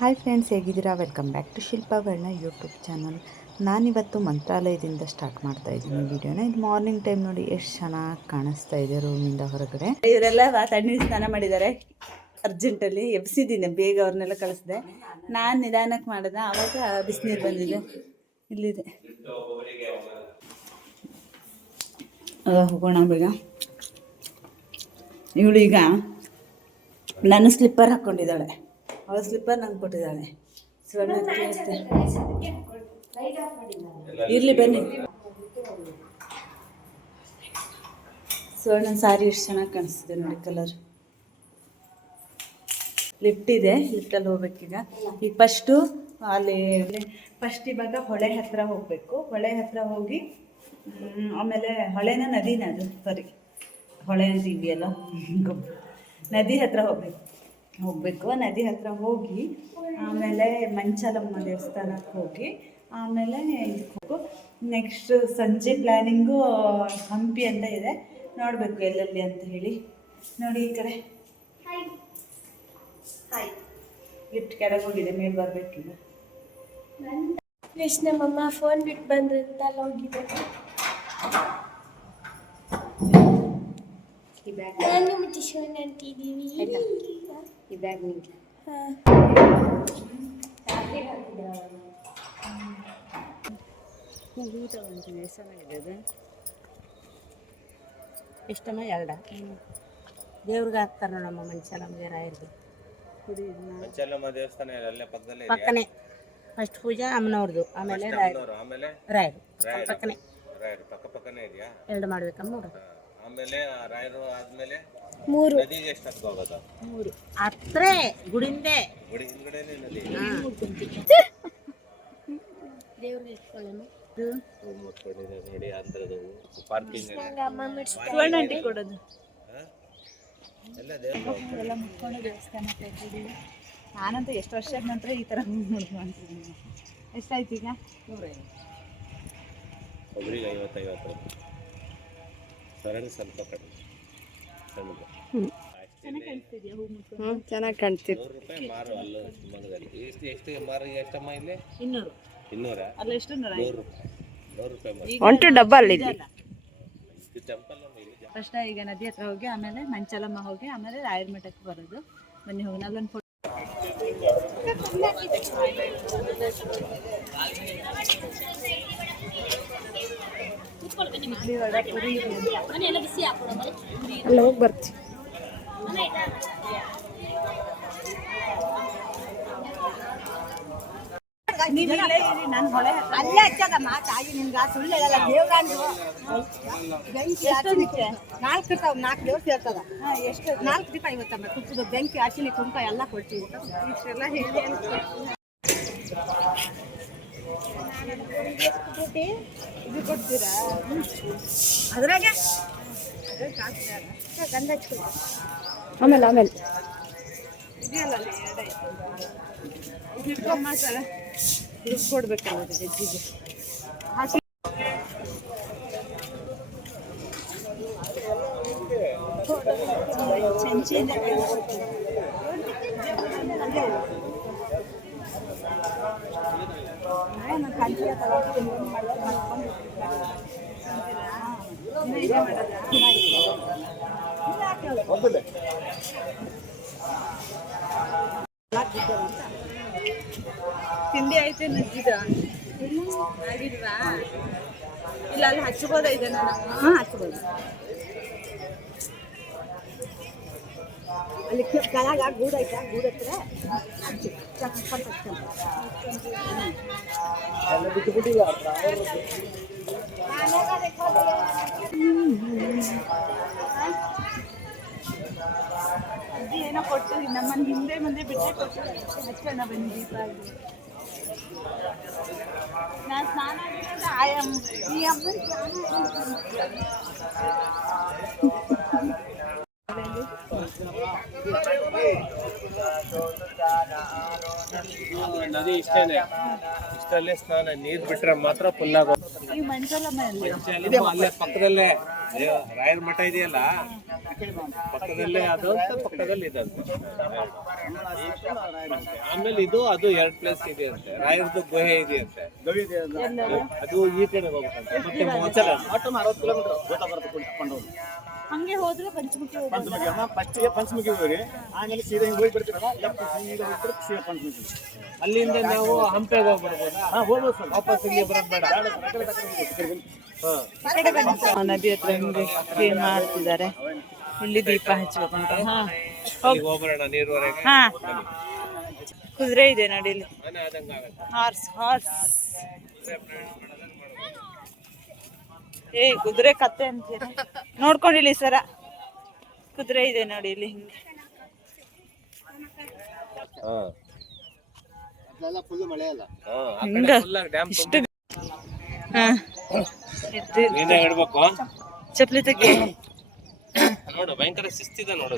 Hi friends, ಹೇಗಿದ್ದೀರಾ? Welcome back to Shilpa ವರ್ಣ YouTube channel. ನಾನಿವತ್ತು ಮಂತ್ರಾಲಯದಿಂದ ಸ್ಟಾರ್ಟ್ ಮಾಡ್ತಾ ಇದ್ದೀನಿ ವಿಡಿಯೋನ. ಇದು ಮಾರ್ನಿಂಗ್ ಟೈಮ್ ನೋಡಿ, ಎಷ್ಟು ಚೆನ್ನಾಗಿ ಕಾಣಿಸ್ತಾ ಇದೆ ರೂಮಿಂದ ಹೊರಗಡೆ. ಇವರೆಲ್ಲ ತಣ್ಣೀರು ಸ್ನಾನ ಮಾಡಿದ್ದಾರೆ. ಅರ್ಜೆಂಟಲ್ಲಿ ಎಬ್ಸಿದ್ದೀನಿ, ಬೇಗ ಅವ್ರನ್ನೆಲ್ಲ ಕಳಿಸಿದೆ. ನಾನು ನಿಧಾನಕ್ಕೆ ಮಾಡಿದೆ, ಆವಾಗ ಬಿಸಿನೀರು ಬಂದಿದೆ. ಇಲ್ಲಿದೆ, ಹೋಗೋಣ ಬೇಗ. ಇವಳು ಈಗ ನನ್ನ ಸ್ಲಿಪ್ಪರ್ ಹಾಕ್ಕೊಂಡಿದ್ದಾಳೆ, ಅವಳ ಸ್ಲಿಪ್ಪರ್ ನಂಗೆ ಕೊಟ್ಟಿದ್ದಾಳೆ. ಇರಲಿ ಬನ್ನಿ. ಸ್ವರ್ಣ ಸಾರಿ ಎಷ್ಟು ಚೆನ್ನಾಗಿ ಕಾಣಿಸ್ತಿದೆ ನೋಡಿ, ಕಲರ್. ಲಿಫ್ಟ್ ಇದೆ, ಲಿಫ್ಟಲ್ಲಿ ಹೋಗ್ಬೇಕೀಗ. ಈಗ ಫಸ್ಟ್ ಇವಾಗ ಹೊಳೆ ಹತ್ರ ಹೋಗಬೇಕು. ಹೊಳೆ ಹತ್ರ ಹೋಗಿ ಆಮೇಲೆ ಹೊಳೆನ ನದಿನ ಅದು ಹೊಳೆ ಅಂತ ಇದೆಯಲ್ಲ, ನದಿ ಹತ್ರ ಹೋಗಬೇಕು. ನದಿ ಹತ್ರ ಹೋಗಿ ಆಮೇಲೆ ಮಂಚಾಲಮ್ಮ ದೇವಸ್ಥಾನಕ್ಕೆ ಹೋಗಿ ಆಮೇಲೆ ಇದಕ್ಕೆ ನೆಕ್ಸ್ಟ್ ಸಂಜೆ ಪ್ಲ್ಯಾನಿಂಗು ಹಂಪಿ ಅಂತ ಇದೆ, ನೋಡಬೇಕು ಎಲ್ಲೆಲ್ಲಿ ಅಂತ ಹೇಳಿ. ನೋಡಿ ಈ ಕಡೆ ಲಿಫ್ಟ್ ಕೆಳಗೆ ಹೋಗಿದೆ, ಮೇಲೆ ಬರಬೇಕೀಗ. ನಮ್ಮಮ್ಮ ಫೋನ್ ಬಿಟ್ಟು ಬಂದ್ರೆ ಅಂತ ಹೋಗಿದೆ. ನಾನು ಮತ್ತೆ ಶಿವನ್ ಅಂತಿದ್ದೀವಿ. ಈ ಬ್ಯಾಗ್ ನಿಂಗೆ ಊಟ ಬಂದಿದೆ, ಚೆನ್ನಾಗಿದೆ ಅದು. ಎಷ್ಟಮ್ಮ? ಎರಡ ದೇವ್ರಿಗೆ ಹಾಕ್ತಾರೆ ನೋಡಮ್ಮ, ಮಂಚಾಲಮ್ಮಗೆ, ರಾಯರಿಗೆ. ಮಂಚಾಲಮ್ಮ ದೇವಸ್ಥಾನ ಅಲ್ಲೇ ಪಕ್ಕನೆ ಫಸ್ಟ್ ಪೂಜೆ ಅಮ್ಮನವ್ರದ್ದು, ಆಮೇಲೆ ರಾಯರು ಪಕ್ಕನೆ. ಪಕ್ಕನೇ ಇದೆಯಾ? ಎರಡು ಮಾಡ್ಬೇಕಮ್ಮ ನೋಡು. ಆಮೇಲೆ ರಾಯರು ಆದ್ಮೇಲೆ ಮೂರು ನದಿಗೆ ಎಷ್ಟು ಹತ್ರ ಹೋಗೋದು? ಮೂರು ಹತ್ರ ಗುಡಿಂದೆ, ಗುಡಿ ಹಿಂದ್ಗಡೆನೆ ನದಿ. ದೇವ್ರಿಗೆ ಇಟ್ಕೊಳ್ಳೋಣ. ನೋಡಿ ಅಂತದ್ದು ಪಾರ್ಕಿಂಗ್ ಸುವರ್ಣಂಟಿ ಕೊಡೋದು ಎಲ್ಲ ದೇವಸ್ಥಾನ ಎಲ್ಲ ಮುಟ್ಕೊಂಡು ದೇವಸ್ಥಾನಕ್ಕೆ ಹೋಗಿದ್ದೀವಿ. ನಾನಂತೂ ಎಷ್ಟು ವರ್ಷದ ನಂತರ ಈ ಥರ ನೋಡ್ಕೊಂತೀನಿ. ಎಷ್ಟಾಯ್ತು ಈಗ? 150. ಒಬ್ರಿಗೆ 50 ಸರಳ ಸ್ವಲ್ಪ ಕಡಿಮೆ. ಚೆನ್ನಾಗಿ ಕಾಣಿಸ್ತಿದ್ಯಾ ಹೂ ಮುಟ್ಕೊಂಡು? ಚೆನ್ನಾಗಿ ಕಾಣ್ತಿತ್ತು. 100 ರೂಪಾಯಿ ಮಾರು ಅಲ್ಲ ಶಿವಮೊಗ್ಗದಲ್ಲಿ. ಎಷ್ಟು ಮಾರು ಎಷ್ಟಮ್ಮ ಇಲ್ಲಿ? 200. 200? ಅಲ್ಲ ಎಷ್ಟು? 100 ರೂಪಾಯಿ. 100 ರೂಪಾಯಿ ಮಾರು. ಒಂಟು ಡಬ್ಬಲ್ ಇಲ್ಲಿ ಟೆಂಪಲ್ ಫಸ್ಟ್ ಈಗ ನದಿ ಹತ್ರ ಹೋಗಿ ಆಮೇಲೆ ಮಂಚಾಲಮ್ಮ ಹೋಗಿ ಆಮೇಲೆ ರಾಯರ ಮಠಕ್ಕೆ ಬರೋದು. ಬನ್ನಿ ಹೋಗಿ. ನಲ್ಲೊಂದು ಫೋಟೋ. ಅಲ್ಲ ಹೋಗಿ ಬರ್ತೀವಿ. ನಾನು ಹೊಳೆ ಅಲ್ಲೇ ಹಚ್ಚದಮ್ಮ ತಾಯಿ ನಿಮ್ಗೆ ಸುಳ್ಳು ಹೇಳಲ್ಲ. ದೇವ್ರಾಂಡು ಬೆಂಕಿ ನಾಲ್ಕು ಇರ್ತಾವ, 4 ದೇವ್ರು ಸೇರ್ತದ. ಎಷ್ಟು? 4 ದೀಪ 50 ತುಪ್ಪದ ಬೆಂಕಿ ಅರ್ಶಿನಿ ಕುಂಕ ಎಲ್ಲ ಕೊಡ್ತೀವಿ. ಇಷ್ಟೆಲ್ಲ ಹೇಳಿ ಇದು ಕೊಡ್ತೀರಾ? ಅದ್ರಾಗೆ ಗಂಧ ಹಚ್ಕೊಡಿ. ಆಮೇಲೆ ಇದೆಯಲ್ಲ ಅಲ್ಲಿ ಎರಡೇ ಇಟ್ಕೊಂಬ ಸರ ದುಡ್ಡು ಕೊಡ್ಬೇಕಲ್ಲ ಹೆಜ್ಜಿಗೆ. ತಿಂಡಿ ಆಯ್ತು, ನುಗ್ಗಿದ ಆಗಿಲ್ವಾ? ಇಲ್ಲ ಅಲ್ಲಿ ಹಚ್ಬೋದ ಇದನ್ನ? ಹಾಂ ಹಚ್ಬೋದು. ಅಲ್ಲಿ ಕೆಳಗ ಗೂಡು ಐತೆ, ಗೂಡು ಹತ್ರ ಹಚ್ಚಿ ಅಜ್ಜಿ ಏನೋ ಕೊಟ್ಟು ನಮ್ಮನ್ನು ಹಿಂದೆ ಮುಂದೆ ಬಿಟ್ಟೆ ಕೊಟ್ಟು ಹಚ್ಚೋಣ ಬನ್ನಿ ದೀಪ. ನಾನು ಸ್ನಾನ ಆಗಿರೋದು ಈ ಅಮ್ಮ ನದಿ ಇಷ್ಟೇನೆ, ಇಷ್ಟಲ್ಲೇ ಸ್ನಾನ. ನೀರ್ ಬಿಟ್ರೆ ಮಾತ್ರ ಫುಲ್ ಆಗೋದು. ಈ ಮಂಚಾಲಮ್ಮ ಅಲ್ಲೇ ಪಕ್ಕದಲ್ಲೇ ರಾಯರ ಮಠ ಇದೆಯಲ್ಲ, ಪಕ್ಕದಲ್ಲೇ ಅದು ಅಂತ ಪಕ್ಕದಲ್ಲಿ ಇದಂತೆ. ಆಮೇಲೆ ಇದು ಅದು 2 ಪ್ಲೇಸ್ ಇದೆ ಅಂತೆ. ರಾಯರದು ಗುಹೆ ಇದೆ ಅಂತೆ. ಅದು ಈ ಕಡೆ ಹೋಗ್ಬೇಕಂತೆ. ಮತ್ತೆ ಮೋಚಲ 60 ಕಿಲೋಮೀಟರ್ ಗೋತಾ ಬರುತ್ತೆ ಕೊಂಡು ಹಂಗೆ ಹೋದ್ರೆ ಪಂಚಮುಖಿ ಪಂಚಮುಖಿ ಫಸ್ಟಿಗೆ ಪಂಚಮುಖಿ ಹೋಗ್ರಿ, ಆಮೇಲೆ ಸೀದಾ ಹಿಂಗೆ ಹೋಗಿ ಬರ್ತೀರಲ್ಲ ಲೆಫ್ಟ್ ಸೀದಾ ಹೋಗ್ತಾರೆ ಸೀದಾ ಪಂಚಮುಖಿ. ಅಲ್ಲಿಂದ ನಾವು ಹಂಪೆಗೆ ಹೋಗ್ಬರ್ಬೋದಾ? ಹೋಗ್ಬೋದು ಸರ್. ವಾಪಸ್ ಇಲ್ಲಿ ಬರೋದು ಬೇಡ. ನದಿ ಹತ್ರ ಹಿಂಗೆ ಕ್ಲೀನ್ ಮಾಡ್ತಿದ್ದಾರೆ. ಇಲ್ಲಿ ದೀಪ ಹಚ್ಬೇಕಂತ. ಈಗ ಹೋಗ್ಬರೋಣ ನೀರ್ವರೆಗೆ. ಹಾ ಕುದುರೆ ಇದೆ ನೋಡಿ ಇಲ್ಲಿ. ಮನೆ ಆದಂಗೆ ಆಗತ್ತೆ. ಹಾರ್ಸ್ ಏ ಕುದುರೆ ಕತ್ತೆ ಅಂತೀರ. ನೋಡ್ಕೊಂಡಿಲ್ಲಿ ಸರ ಕುದುರೆ ಇದೆ ನೋಡಿ ಇಲ್ಲಿ ಹಿಂಗೆ. ಫುಲ್ ಮಳೆ ಅಲ್ಲ. ಹಿಂಗ ಇಷ್ಟು ನೀನೇ ಹೇಳ್ಬೇಕು. ಚಪ್ಲಿ ತೆಗಿ. ನೋಡು ಭಯಂಕರ ಶಿಸ್ತಿದೆ ನೋಡು.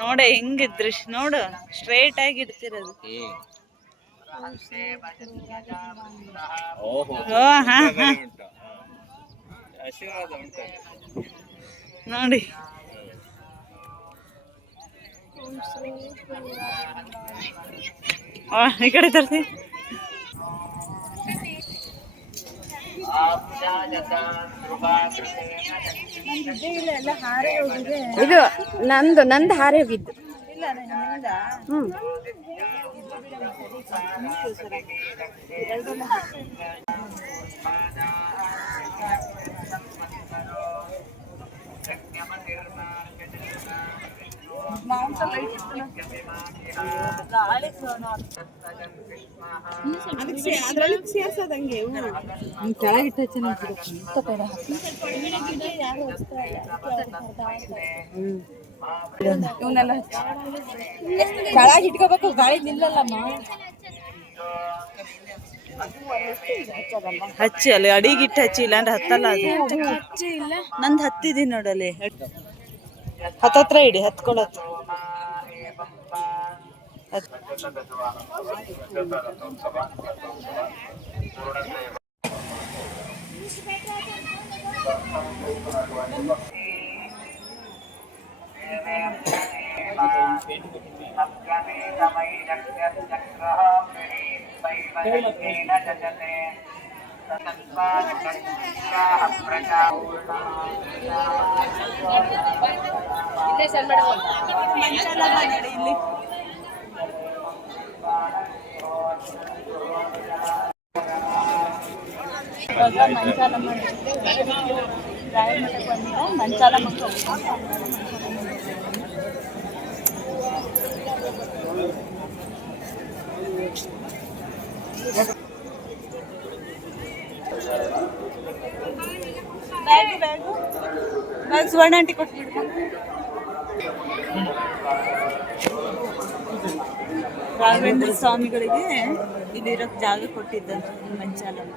ನೋಡೆ ಹಿಂಗಿದ್ರಿ ನೋಡು, ಸ್ಟ್ರೈಟ್ ಆಗಿ ಇಡ್ತಿರೋದು. ಓಹೋ ಓ ಹಾ ಹಾ ಆಶೀರ್ವಾದ ಉಂಟು ನೋಡಿ. ಈ ಕಡೆ ತರ್ಸಿ. ಇದು ನಂದು ಹಾರಿ ಹೋಗಿದ್ದು. ಅದ್ರೊಳಗೆ ಸೇರ್ಸೋದಂಗೆ ಕೆಳಗಿಟ್ಟ ಇವನ್ನೆಲ್ಲ ಕೆಳಗೆ ಇಟ್ಕೋಬೇಕು, ಗಾಳಿ ನಿಲ್ಲಲ್ಲಮ್ಮ. ಹಚ್ಚಿ ಅಲ್ಲಿ ಅಡಿಗಿಟ್ಟು ಹಚ್ಚಿ, ಇಲ್ಲಾಂದ್ರೆ ಹತ್ತಲ್ಲ ಅದು. ನಂದು ಹತ್ತಿದೀನಿ ನೋಡಲ್ಲಿ. ಹತ್ತತ್ರ ಇಡಿ, ಹತ್ಕೊಳತ್. ಸುವರ್ಣ ಆಂಟಿ ಕೊಟ್ಬಿಡ್ತಾ. ರಾಘವೇಂದ್ರ ಸ್ವಾಮಿಗಳಿಗೆ ಇಲ್ಲಿರೋಕ್ಕೆ ಜಾಗ ಕೊಟ್ಟಿದ್ದಂತೆ ಮಂಚಾಲಮ್ಮ.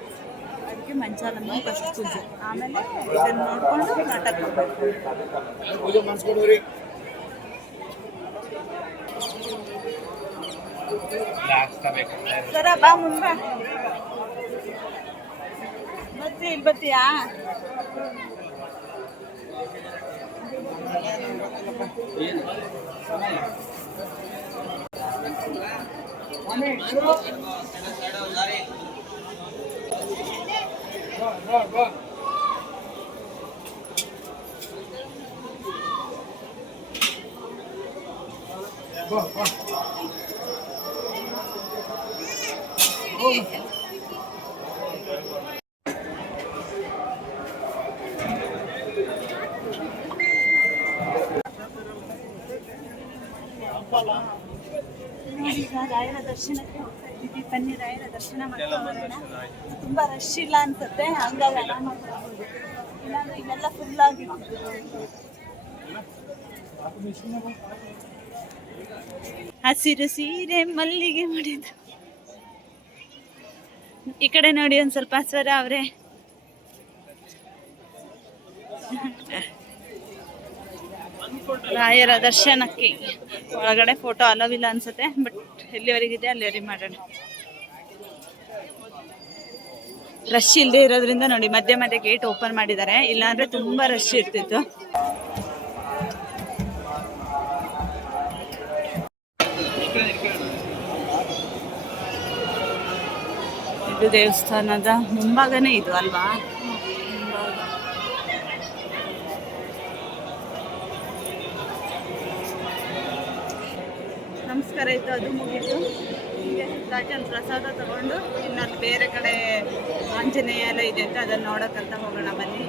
ಅದಕ್ಕೆ ಮಂಚಾಲಮ್ಮ ಫಸ್ಟ್ ಪೂಜೆ, ಆಮೇಲೆ ಇದನ್ನು ನೋಡ್ಕೊಂಡು ನಾಟಕ ಹೋಗ್ಬೇಕು. ಸರ ಬಾ ಮುಂದೆ ಬರ್ತಿ. ಇಲ್ಲಿ ಬರ್ತೀಯಾ? ಈಗ ರಾಯರ ದರ್ಶನಕ್ಕೆ ಹೋಗ್ತಾ ಇದ್ದೀವಿ. ಬನ್ನಿ ರಾಯರ ದರ್ಶನ ಮಾಡ್ಕೊಂಡು ತುಂಬಾ ರಶ್ ಇಲ್ಲ ಅನ್ಸುತ್ತೆ, ಹಂಗಾಗಿ ಆರಾಮಾಗಿ ಹೋಗ್ಬೋದು. ಇಲ್ಲಾಂದ್ರೆ ಇವೆಲ್ಲ ಫುಲ್ ಆಗಿರ್ತಿತ್ತು. ಹಸಿರು ಸೀರೆ ಮಲ್ಲಿಗೆ ಮಾಡಿದ್ದು. ಈ ಕಡೆ ನೋಡಿ ಒಂದ್ ಸ್ವಲ್ಪ ಸ್ವರ ಅವ್ರೆ. ರಾಯರ ದರ್ಶನಕ್ಕೆ ಒಳಗಡೆ ಫೋಟೋ ಅಲವಿಲ್ಲ ಅನ್ಸುತ್ತೆ, ಬಟ್ ಎಲ್ಲಿವರೆಗಿದೆ ಅಲ್ಲಿವರೆಗೆ ಮಾಡೋಣ. ರಶ್ ಇಲ್ಲದೆ ಇರೋದ್ರಿಂದ ನೋಡಿ ಮಧ್ಯೆ ಮಧ್ಯೆ ಗೇಟ್ ಓಪನ್ ಮಾಡಿದ್ದಾರೆ, ಇಲ್ಲಾಂದ್ರೆ ತುಂಬಾ ರಶ್ ಇರ್ತಿತ್ತು. ಇದು ದೇವಸ್ಥಾನದ ಮುಂಭಾಗನೇ ಇದು ಅಲ್ವಾ? ನಮಸ್ಕಾರ ಇತ್ತು, ಅದು ಮುಗೀತು. ಹೀಗೆ ಸುತ್ತಾಕಿ ಅಲ್ಲಿ ಪ್ರಸಾದ ತಗೊಂಡು ಇನ್ನಲ್ಲಿ ಬೇರೆ ಕಡೆ ಆಂಜನೇಯ ಎಲ್ಲ ಇದೆ ಅಂತ ಅದನ್ನು ನೋಡೋಕ್ಕಂತ ಹೋಗೋಣ ಬನ್ನಿ.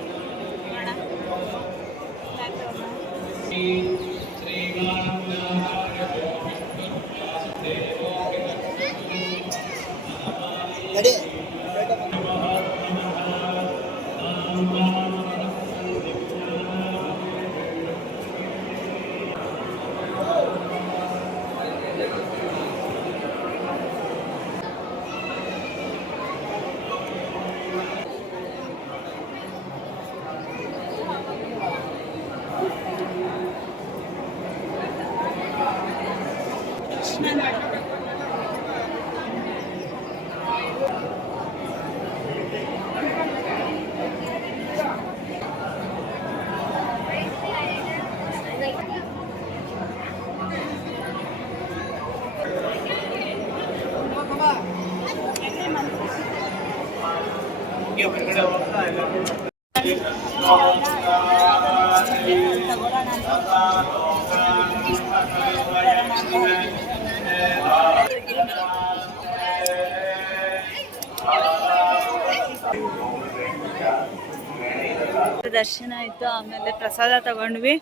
ದರ್ಶನ ಆಯಿತು. ಆಮೇಲೆ ಪ್ರಸಾದ ತಗೊಂಡ್ವಿ.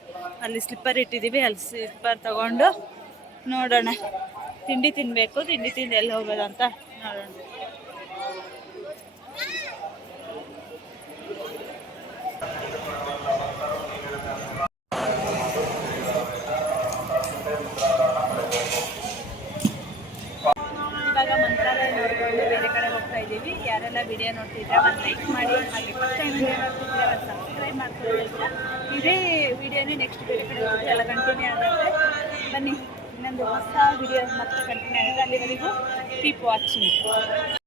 ಅಲ್ಲಿ ಸ್ಲಿಪ್ಪರ್ ಇಟ್ಟಿದ್ದೀವಿ, ಅಲ್ಲಿ ಸ್ಲಿಪ್ಪರ್ ತಗೊಂಡು ನೋಡೋಣ. ತಿಂಡಿ ತಿನ್ನಬೇಕು, ತಿಂಡಿ ತಿಂದು ಎಲ್ಲಿ ಹೋಗೋದಂತ ನೋಡೋಣ. ಇವಾಗ ಮಂತ್ರಾಲಯ ನೋಡಿಕೊಂಡು ಬೇರೆ ಕಡೆ ಹೋಗ್ತಾ ಇದ್ದೀವಿ. ಯಾರೆಲ್ಲ ವಿಡಿಯೋ ನೋಡ್ತಿದ್ರೆ ಒಂದು ಲೈಕ್ ಮಾಡಿ, ಹಾಗೆ ಫಸ್ಟ್ ಟೈಮ್ ವಿಡಿಯೋ ನೋಡ್ತಿದ್ರೆ ಒಂದು ಸಬ್ಸ್ಕ್ರೈಬ್ ಮಾಡ್ಕೊಳ್ಳೋದ್ರಿಂದ ಇದೇ ವಿಡಿಯೋನೇ ನೆಕ್ಸ್ಟ್ ಬೇರೆ ಕಡೆ ಹೋಗಿ ಎಲ್ಲ ಕಂಟಿನ್ಯೂ ಆಗುತ್ತೆ. ಬನ್ನಿ, ಇನ್ನೊಂದು ಹೊಸ ವಿಡಿಯೋ ಮತ್ತೆ ಕಂಟಿನ್ಯೂ ಆಗುತ್ತೆ. ಅಲ್ಲಿವರೆಗೂ ಕೀಪ್ ವಾಚಿಂಗ್.